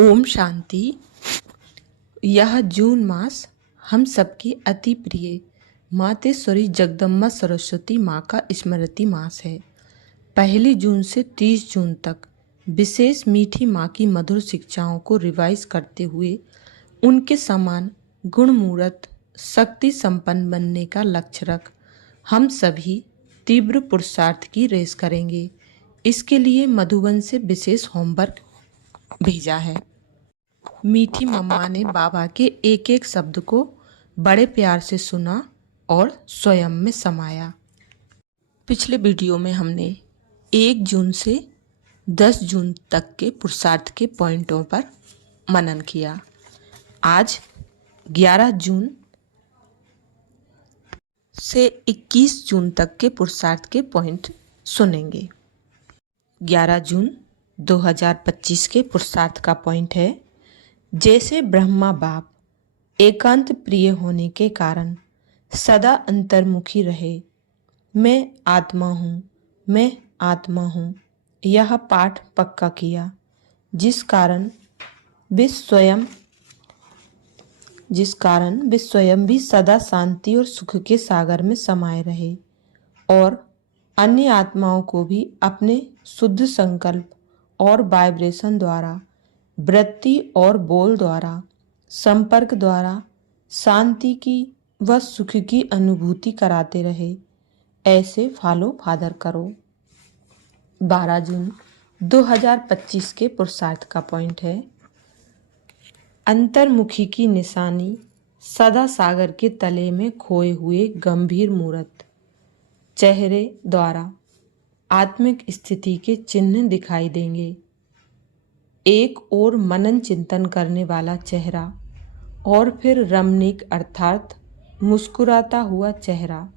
ओम शांति। यह जून मास हम सबकी अति प्रिय मातेश्वरी जगदम्बा सरस्वती माँ का स्मृति मास है। 1 जून से 30 जून तक विशेष मीठी माँ की मधुर शिक्षाओं को रिवाइज करते हुए उनके समान गुणमूर्त शक्ति संपन्न बनने का लक्ष्य रख हम सभी तीव्र पुरुषार्थ की रेस करेंगे। इसके लिए मधुबन से विशेष होमवर्क भेजा है। मीठी मम्मा ने बाबा के एक एक शब्द को बड़े प्यार से सुना और स्वयं में समाया। पिछले वीडियो में हमने 1 जून से 10 जून तक के पुरुषार्थ के पॉइंटों पर मनन किया। आज 11 जून से 21 जून तक के पुरुषार्थ के पॉइंट सुनेंगे। 11 जून 2025 के पुरुषार्थ का पॉइंट है, जैसे ब्रह्मा बाप एकांत प्रिय होने के कारण सदा अंतर्मुखी रहे। मैं आत्मा हूँ, मैं आत्मा हूँ, यह पाठ पक्का किया, जिस कारण वे स्वयं भी सदा शांति और सुख के सागर में समाये रहे और अन्य आत्माओं को भी अपने शुद्ध संकल्प और वाइब्रेशन द्वारा, वृत्ति और बोल द्वारा, संपर्क द्वारा शांति की व सुख की अनुभूति कराते रहे। ऐसे फॉलो फादर करो। 12 जून 2025 के पुरुषार्थ का पॉइंट है, अंतर्मुखी की निशानी सदा सागर के तले में खोए हुए गंभीर मूर्त चेहरे द्वारा आत्मिक स्थिति के चिन्ह दिखाई देंगे। एक और मनन चिंतन करने वाला चेहरा और फिर रमणीक अर्थात मुस्कुराता हुआ चेहरा,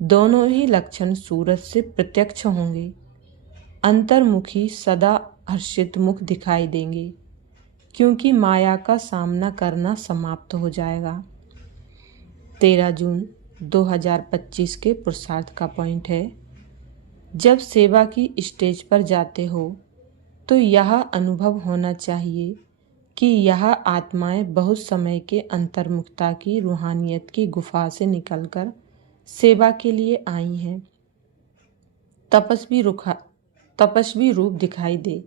दोनों ही लक्षण सूरज से प्रत्यक्ष होंगे। अंतर्मुखी सदा हर्षित मुख दिखाई देंगे, क्योंकि माया का सामना करना समाप्त हो जाएगा। 13 जून 2025 के पुरुषार्थ का पॉइंट है, जब सेवा की स्टेज पर जाते हो तो यह अनुभव होना चाहिए कि यह आत्माएं बहुत समय के अंतर्मुखता की रूहानियत की गुफा से निकलकर सेवा के लिए आई हैं। तपस्वी रूप दिखाई दे,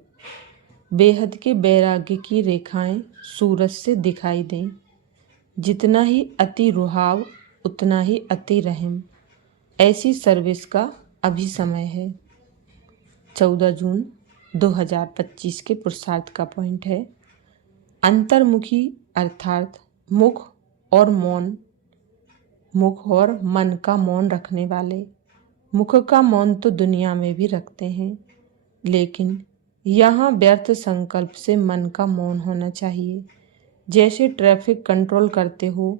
बेहद के वैराग्य की रेखाएं सूरज से दिखाई दें। जितना ही अति रुहाव उतना ही अति रहम, ऐसी सर्विस का अभी समय है। 14 जून 2025 के पुरुषार्थ का पॉइंट है, अंतर्मुखी अर्थात मुख और मन का मौन रखने वाले। मुख का मौन तो दुनिया में भी रखते हैं, लेकिन यहाँ व्यर्थ संकल्प से मन का मौन होना चाहिए। जैसे ट्रैफिक कंट्रोल करते हो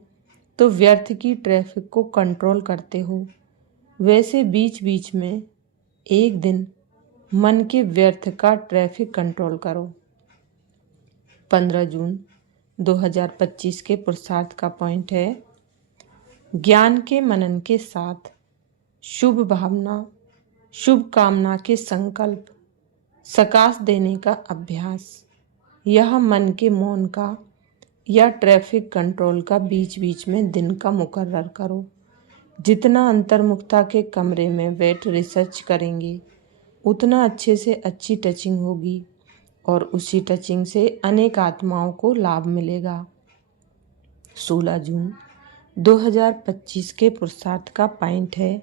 तो व्यर्थ की ट्रैफिक को कंट्रोल करते हो, वैसे बीच बीच में एक दिन मन के व्यर्थ का ट्रैफिक कंट्रोल करो। 15 जून 2025 के पुरुषार्थ का पॉइंट है, ज्ञान के मनन के साथ शुभ भावना, शुभ कामना के संकल्प, सकाश देने का अभ्यास। यह मन के मौन का या ट्रैफिक कंट्रोल का बीच बीच में दिन का मुकर्रर करो। जितना अंतर्मुखता के कमरे में बैठ रिसर्च करेंगे, उतना अच्छे से अच्छी टचिंग होगी और उसी टचिंग से अनेक आत्माओं को लाभ मिलेगा। 16 जून 2025 के पुरुषार्थ का पॉइंट है,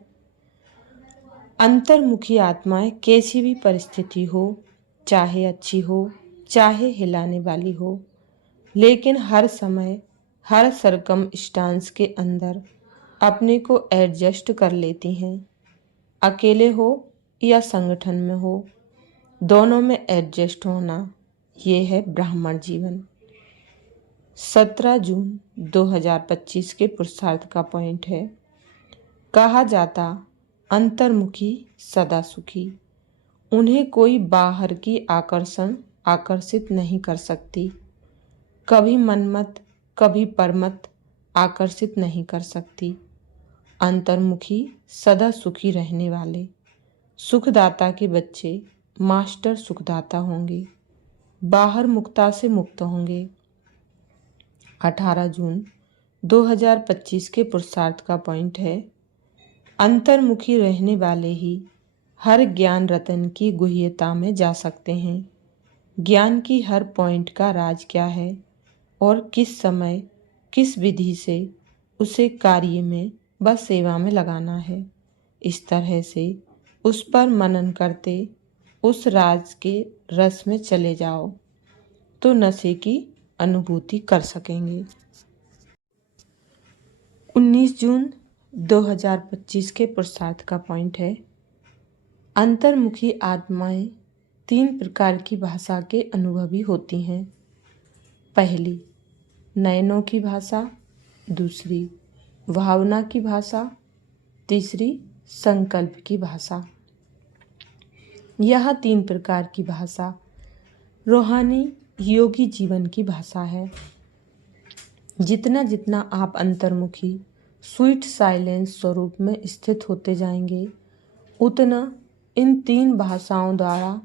अंतर्मुखी आत्माएं कैसी भी परिस्थिति हो, चाहे अच्छी हो चाहे हिलाने वाली हो, लेकिन हर समय हर सर्कमस्टांस के अंदर अपने को एडजस्ट कर लेती हैं। अकेले हो या संगठन में हो, दोनों में एडजस्ट होना, ये है ब्राह्मण जीवन। 17 जून 2025 के पुरुषार्थ का पॉइंट है, कहा जाता अंतर्मुखी सदा सुखी। उन्हें कोई बाहर की आकर्षित नहीं कर सकती। कभी मनमत कभी परमत आकर्षित नहीं कर सकती। अंतर्मुखी सदा सुखी रहने वाले सुखदाता के बच्चे मास्टर सुखदाता होंगे। बाहर मुक्ता से मुक्त होंगे। 18 जून 2025 के पुरुषार्थ का पॉइंट है, अंतर्मुखी रहने वाले ही हर ज्ञान रतन की गुह्यता में जा सकते हैं। ज्ञान की हर पॉइंट का राज क्या है और किस समय किस विधि से उसे कार्य में व सेवा में लगाना है, इस तरह से उस पर मनन करते उस राज के रस में चले जाओ तो नशे की अनुभूति कर सकेंगे। 19 जून 2025 के पुरुषार्थ का पॉइंट है, अंतर्मुखी आत्माएं 3 प्रकार की भाषा के अनुभवी होती हैं। पहली नयनों की भाषा, दूसरी भावना की भाषा, तीसरी संकल्प की भाषा। यह 3 प्रकार की भाषा रूहानी योगी जीवन की भाषा है। जितना जितना आप अंतर्मुखी स्वीट साइलेंस स्वरूप में स्थित होते जाएंगे, उतना इन 3 भाषाओं द्वारा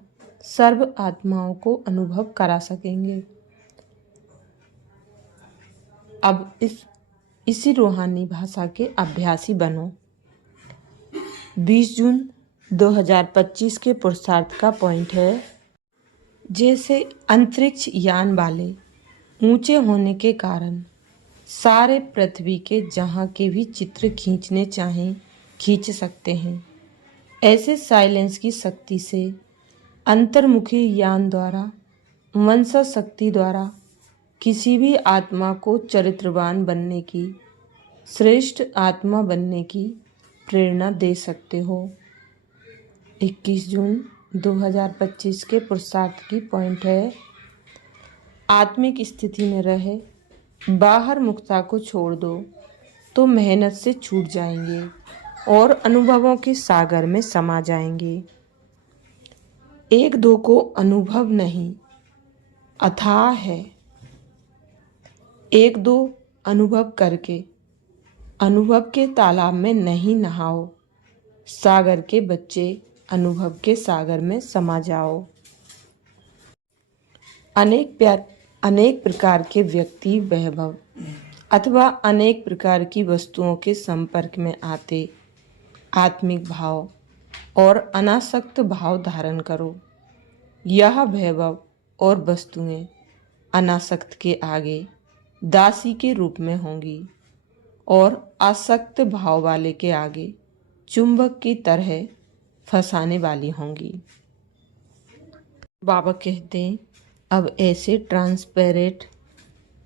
सर्व आत्माओं को अनुभव करा सकेंगे। अब इसी रूहानी भाषा के अभ्यासी बनो। 20 जून 2025 के पुरुषार्थ का पॉइंट है, जैसे अंतरिक्ष यान वाले ऊंचे होने के कारण सारे पृथ्वी के जहाँ के भी चित्र खींचने चाहें खींच सकते हैं, ऐसे साइलेंस की शक्ति से अंतर्मुखी यान द्वारा वंशज शक्ति द्वारा किसी भी आत्मा को चरित्रवान बनने की, श्रेष्ठ आत्मा बनने की प्रेरणा दे सकते हो। 21 जून 2025 के पुरुषार्थ की पॉइंट है, आत्मिक स्थिति में रहे बाहर मुक्ता को छोड़ दो तो मेहनत से छूट जाएंगे और अनुभवों के सागर में समा जाएंगे। 1-2 को अनुभव नहीं अथाह है। 1-2 अनुभव करके अनुभव के तालाब में नहीं नहाओ, सागर के बच्चे अनुभव के सागर में समा जाओ। अनेक प्रकार के व्यक्ति वैभव अथवा अनेक प्रकार की वस्तुओं के संपर्क में आते आत्मिक भाव और अनासक्त भाव धारण करो। यह वैभव और वस्तुएं अनासक्त के आगे दासी के रूप में होंगी और आसक्त भाव वाले के आगे चुंबक की तरह फंसाने वाली होंगी। बाबा कहते हैं, अब ऐसे ट्रांसपेरेंट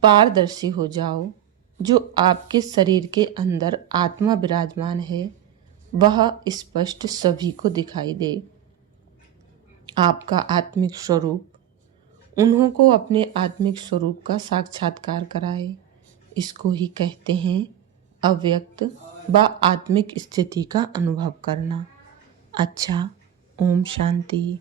पारदर्शी हो जाओ जो आपके शरीर के अंदर आत्मा विराजमान है वह स्पष्ट सभी को दिखाई दे। आपका आत्मिक स्वरूप उन्हों को अपने आत्मिक स्वरूप का साक्षात्कार कराए। इसको ही कहते हैं अव्यक्त व आत्मिक स्थिति का अनुभव करना। अच्छा, ओम शांति।